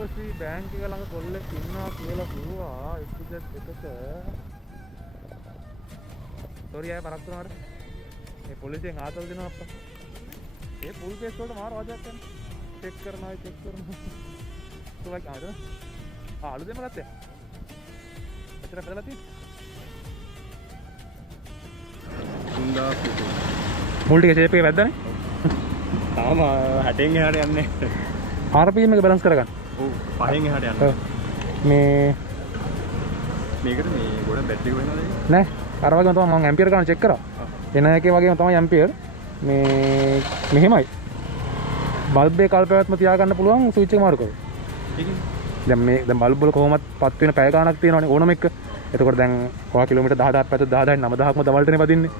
IDOC bank එක ළඟ කොල්ලෙක් ඉන්නවා කියලා කිව්වා එක්කද එකක. සෝරි ආය පරක් කරනවාට. මේ පොලිසියෙන් ආතල් දෙනවා අප්පා. ඒ පුල් කේස් වලට මාර වාදයක් කරනවා. චෙක් කරනවා. සුවයි කාද? අලුතෙන්ම ගත්තේ. එතන පෙරලා තියෙන්නේ. සුන්දා පුතු. මුල් ටික ෂේප් එක වැද්දානේ. තාම 60න් එහාට යන්නේ. RPM එක බැලන්ස් කරගන්න. ඔව් 5න් එහාට යන්නේ. මේ මේකට මේ ගොඩ බැටරි වෙනවද ඒක? නෑ. අර වගේම තමයි මම ඇම්පියර් ගන්න චෙක් කරා. එන එකේ වගේම තමයි ඇම්පියර්. මේ මෙහෙමයි. බල්බ් එක කල්පයක්ම තියාගන්න පුළුවන් ස්විච් එක මාරු කරලා. දැන් බල්බ් වල කොහොමත් පත් වෙන පැය ගාණක් තියෙනවනේ ඕනම එක. එතකොට දැන් කොහා කිලෝමීටර් 10000ක් පැත්තට 10000ක් 9000ක්ම දවල්ටනේ වදින්නේ.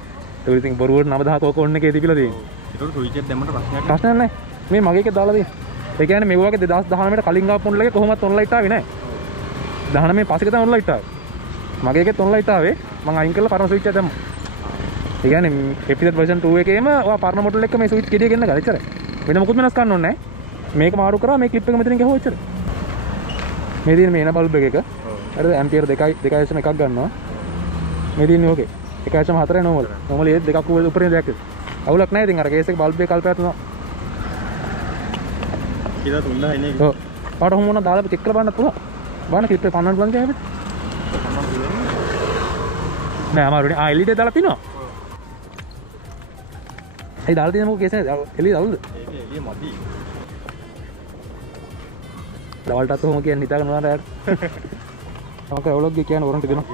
ඒක ඉතින් බොරුවට 9000ක් ඕක ඕන එකේ තිබිලා තියෙන්නේ. ඒකට ස්විච් එක දැම්මට ප්‍රශ්නයක් නැහැ. මේ මගේ එකේ දාලා තියෙන්නේ. ඒ කියන්නේ මේ වගේ 2019 කලින් ආපු මොඩල් එකේ කොහොමත් ඔන් ලයිට් ආවේ නැහැ. 19 පස්සේ තමයි ඔන් ලයිට් ආවේ. මගේ එකෙත් ඔන් ලයිට් ආවේ. මම අයින් කරලා පරණ ස්විච් එක දැම්මා. ඒ කියන්නේ එපිසෝඩ් version 2 එකේම ඔයා පරණ මොඩල් එක මේ ස්විච් කෙඩිය ගෙන්න ගන්න එච්චරයි. වෙන මොකුත් වෙනස් කරන්න ඕනේ නැහැ. මේක මාරු කරා මේ ක්ලිප් එක මෙතනින් ගහුවා එච්චරයි. මේ තියෙන මේ එන බල්බ් එක. හරිද? ඇම්පියර් 2.1 එකක් ගන්නවා. මේ තියෙන්නේ ඕකේ. 1.4 නෝමල්. නෝමල් ඒ දෙකක් උඩින් දෙයක්. අවුලක් නැහැ. ඉතින් අර කේස් එක බල්බ් එක කල්පයක් තුනක්. කියලා 3000 ඉන්නේ. ඔව්. පාට හොම මොනවා දාලා චෙක් කරලා බලන්නත් පුළුවන්. බලන්න ක්ලිප් එක පන්නන්න පුළුවන් කියලා නෑ අමාරුනේ. LED දාලා පිනවා. ඒ දාලා තියෙන මොකද කේස් එක එළිය දාවුද? එළිය මදි. දවල්ටත් ඔහොම කියන්නේ හිතාගෙන උනාට යාර. ඔක ඔලොග් එක කියන්නේ වරන්ටි දෙනවා.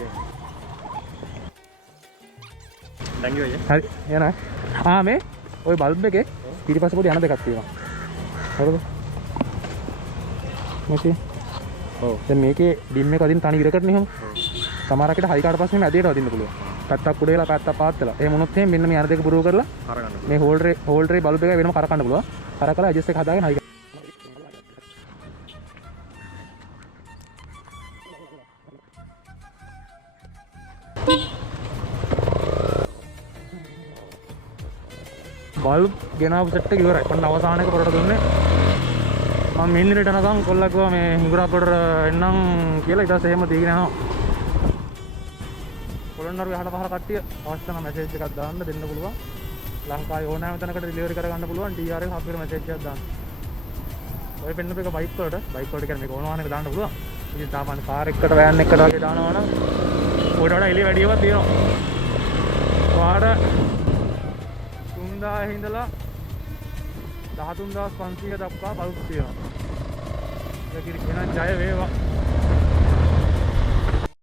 thank you අයියා. හරි යනවා. මේ ওই බල්බ් එකේ ඊට පස්සේ පොඩි යන දෙකක් තියෙනවා. හරිද? මේකේ. ඔව්. දැන් මේකේ ඩිම් එක අදින්න තනි ඉරකට නෙහම. සමහරකට හයි කාට පස්සේ මේ ඇදේට අදින්න පුළුවන්. පැත්තක් උඩ වෙලා පැත්තක් පාත් වෙලා. එහෙම වුණොත් එහෙනම් මෙන්න මේ අර දෙක පුරුව කරලා කරගන්න. මේ හෝල්ඩරේ බල්බ් එක වෙනම කරකන්න පුළුවන්. කරකලා ඇඩ්ජස්ට් එක හදාගෙන හයි බල්බ් ගෙනාවු සෙට් එක ඉවරයි. පොන්න අවසානයක පොරට දුන්නේ. මම මිනිරට යනකම් කොල්ලා කිව්වා මේ හිඟුරාපොඩ එන්නම් කියලා. ඊට පස්සේ එහෙම දීගෙන යනවා. පොළොන්නරුව යහට පහර කට්ටිය අවශ්‍ය නම් මැසේජ් එකක් දාන්න දෙන්න පුළුවන්. ලංකාවේ ඕනෑම තැනකට ඩිලිවරි කරගන්න පුළුවන්. DR එක හප්පිර මැසේජ් එකක් දාන්න. ඔය පෙන්නපු එක බයික් වලට කියන්නේ මේක ඕන වාහනයක දාන්න පුළුවන්. ඉතින් තාපන් කාර් එකකට වෑන් එකකට වගේ දානවා නම් ඔයට වඩා එළිය වැඩියවත් තියෙනවා. ඔයාට 3000 ඉඳලා 13500 දක්වා බල්බ් තියෙනවා. ඒක කියන ජය වේවා.